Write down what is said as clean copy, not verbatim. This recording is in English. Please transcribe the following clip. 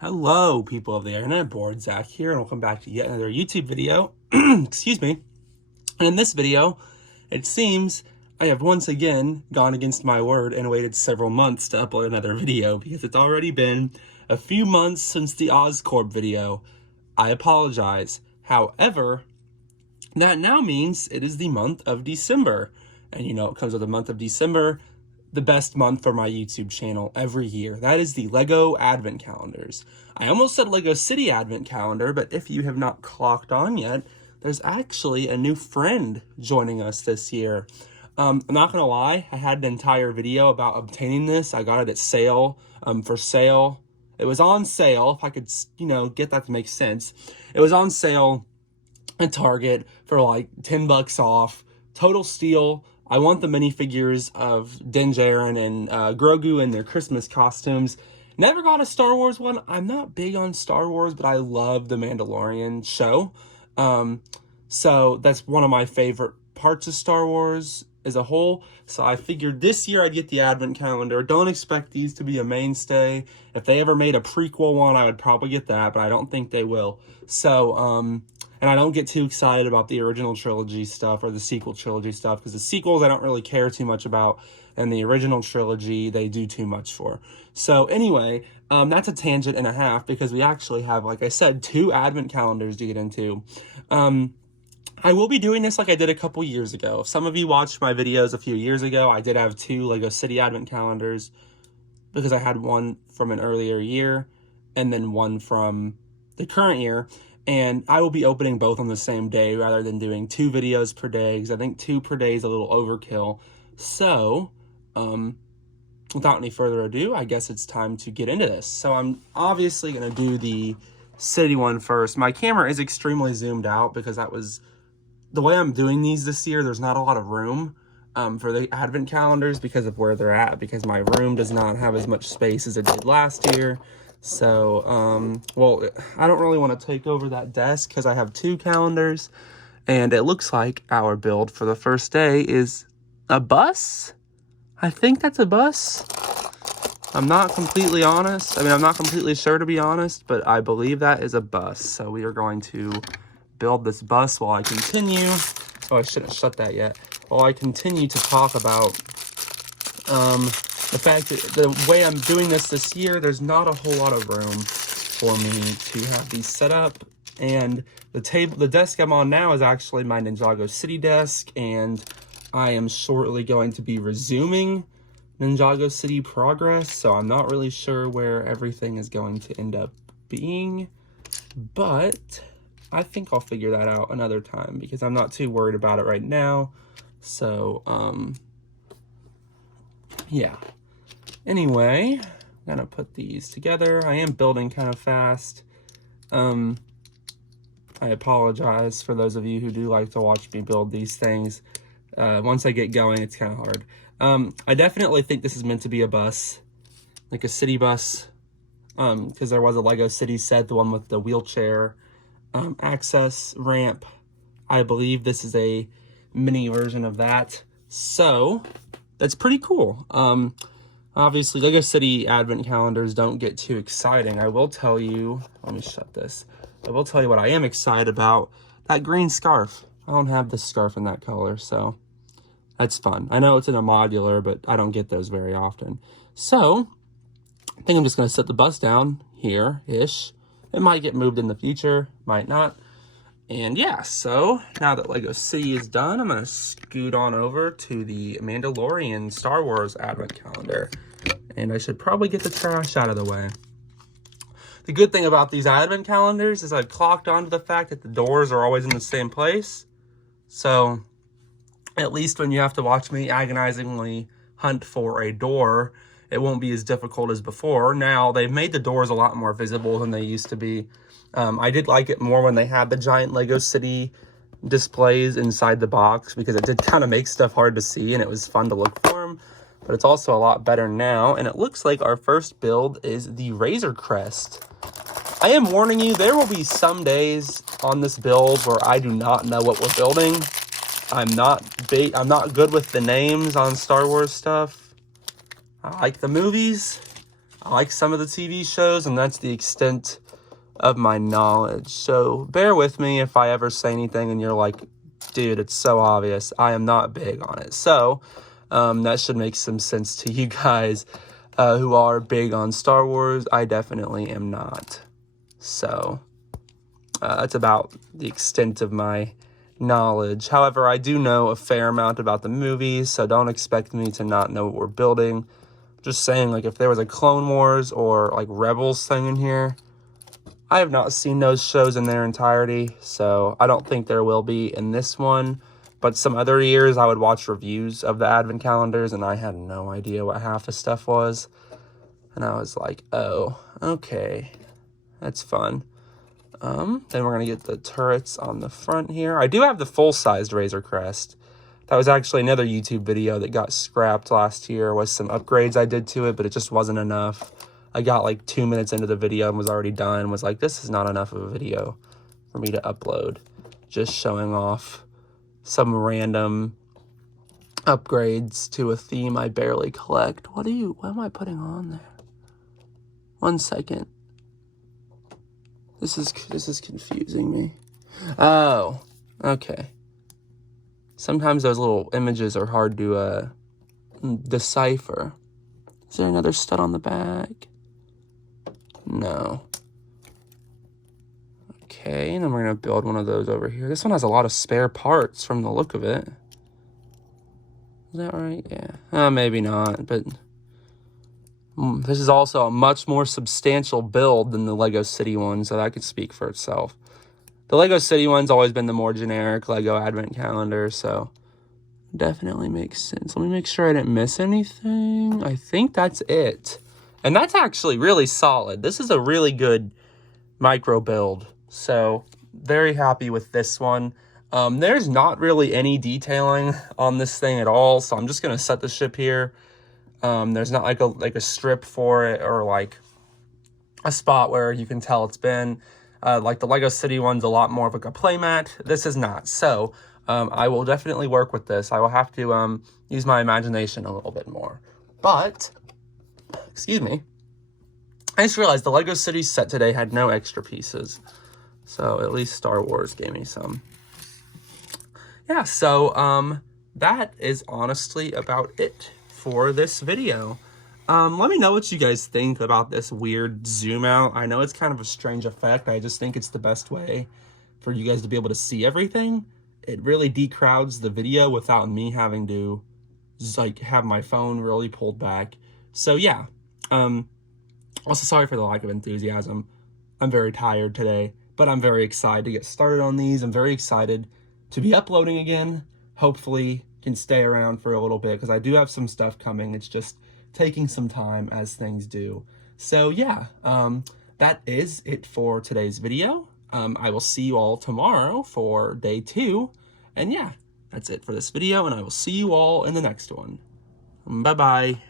Hello, people of the internet. Board Zach here, and welcome back to yet another YouTube video. Excuse me. And in this video, it seems I have once again gone against my word and waited several months to upload another video because it's already been a few months since the Oscorp video. I apologize. However, that now means it is the month of December. And you know, it comes with the month of December, the best month for my YouTube channel every year. That is the LEGO Advent Calendars. I almost said LEGO City Advent Calendar, but if you have not clocked on yet, there's actually a new friend joining us this year. I'm not gonna lie, I had an entire video about obtaining this. I got it at sale, for sale. It was on sale, if I could, get that to make sense. It was on sale at Target for like 10 bucks off, total steal. I want the minifigures of Din Djarin and Grogu in their Christmas costumes. Never got a Star Wars one. I'm not big on Star Wars, but I love the Mandalorian show. So that's one of my favorite parts of Star Wars as a whole. So I figured this year I'd get the Advent Calendar. Don't expect these to be a mainstay. If they ever made a prequel one, I would probably get that, but I don't think they will. So, and I don't get too excited about the original trilogy stuff or the sequel trilogy stuff, because the sequels I don't really care too much about, and the original trilogy they do too much for. So anyway, that's a tangent and a half, because we actually have, like I said, 2 Advent calendars to get into. I will be doing this like I did a couple years ago. If some of you watched my videos a few years ago, I did have 2 LEGO City Advent calendars, because I had one from an earlier year and then one from the current year. And I will be opening both on the same day rather than doing 2 videos per day, because I think 2 per day is a little overkill. So, without any further ado, I guess it's time to get into this. So I'm obviously going to do the city one first. My camera is extremely zoomed out because that was the way I'm doing these this year. There's not a lot of room for the Advent calendars because of where they're at, because my room does not have as much space as it did last year. So, well, I don't really want to take over that desk because I have 2 calendars, and it looks like our build for the first day is a bus. I think that's a bus. I'm not completely honest. I'm not completely sure, to be honest, but I believe that is a bus. So we are going to build this bus while I continue. Oh, I shouldn't shut that yet. While I continue to talk about, the fact that the way I'm doing this year, there's not a whole lot of room for me to have these set up. And the desk I'm on now is actually my Ninjago City desk, and I am shortly going to be resuming Ninjago City Progress, so I'm not really sure where everything is going to end up being, but I think I'll figure that out another time because I'm not too worried about it right now. So, yeah. Anyway, I'm gonna put these together. I am building kind of fast. I apologize for those of you who do like to watch me build these things. Once I get going, it's kind of hard. I definitely think this is meant to be a bus, like a city bus, because there was a LEGO City set, the one with the wheelchair access ramp. I believe this is a mini version of that. So that's pretty cool. Obviously, LEGO City Advent calendars don't get too exciting. I will tell you, let me shut this. I will tell you what I am excited about, that green scarf. I don't have this scarf in that color, so that's fun. I know it's in a modular, but I don't get those very often. So, I think I'm just going to set the bus down here-ish. It might get moved in the future, might not. And yeah, so now that LEGO City is done, I'm going to scoot on over to the Mandalorian Star Wars Advent Calendar. And I should probably get the trash out of the way. The good thing about these Advent calendars is I've clocked onto the fact that the doors are always in the same place. So, at least when you have to watch me agonizingly hunt for a door, it won't be as difficult as before. Now, they've made the doors a lot more visible than they used to be. I did like it more when they had the giant LEGO City displays inside the box, because it did kind of make stuff hard to see and it was fun to look for them. But it's also a lot better now, and it looks like our first build is the Razor Crest. I am warning you, there will be some days on this build where I do not know what we're building. I'm not good with the names on Star Wars stuff. I like the movies. I like some of the TV shows, and that's the extent of my knowledge. So bear with me if I ever say anything and you're like, dude, it's so obvious. I am not big on it. So that should make some sense to you guys who are big on Star Wars. I definitely am not. So that's about the extent of my knowledge. However, I do know a fair amount about the movies, so don't expect me to not know what we're building. Just saying, like, if there was a Clone Wars or like Rebels thing in here, I have not seen those shows in their entirety, so I don't think there will be in this one. But some other years I would watch reviews of the advent calendars, and I had no idea what half the stuff was. And I was like, oh, okay, that's fun. Then we're going to get the turrets on the front here. I do have the full-sized Razor Crest. That was actually another YouTube video that got scrapped last year with some upgrades I did to it, but it just wasn't enough. I got like 2 minutes into the video and was already done. Was like, this is not enough of a video for me to upload. Just showing off some random upgrades to a theme I barely collect. What am I putting on there? 1 second. This is confusing me. Oh, okay. Sometimes those little images are hard to decipher. Is there another stud on the back? No. Okay, and then we're going to build one of those over here. This one has a lot of spare parts from the look of it. Is that right? Yeah. Maybe not, but this is also a much more substantial build than the Lego City one, so that could speak for itself. The Lego City one's always been the more generic Lego advent calendar, so definitely makes sense. Let me make sure I didn't miss anything. I think that's it. And that's actually really solid. This is a really good micro build, so very happy with this one. There's not really any detailing on this thing at all, so I'm just going to set the ship here. There's not like a strip for it or like a spot where you can tell it's been. Like the Lego City one's a lot more of like a playmat. This is not. So I will definitely work with this. I will have to use my imagination a little bit more. But, excuse me, I just realized the Lego City set today had no extra pieces. So at least Star Wars gave me some. Yeah, so that is honestly about it for this video. Let me know what you guys think about this weird zoom out. I know it's kind of a strange effect. I just think it's the best way for you guys to be able to see everything. It really decrowds the video without me having to just like have my phone really pulled back. So yeah, also sorry for the lack of enthusiasm. I'm very tired today, but I'm very excited to get started on these. I'm very excited to be uploading again. Hopefully can stay around for a little bit because I do have some stuff coming. It's just taking some time as things do. So yeah, that is it for today's video. I will see you all tomorrow for day 2. And yeah, that's it for this video, and I will see you all in the next one. Bye-bye.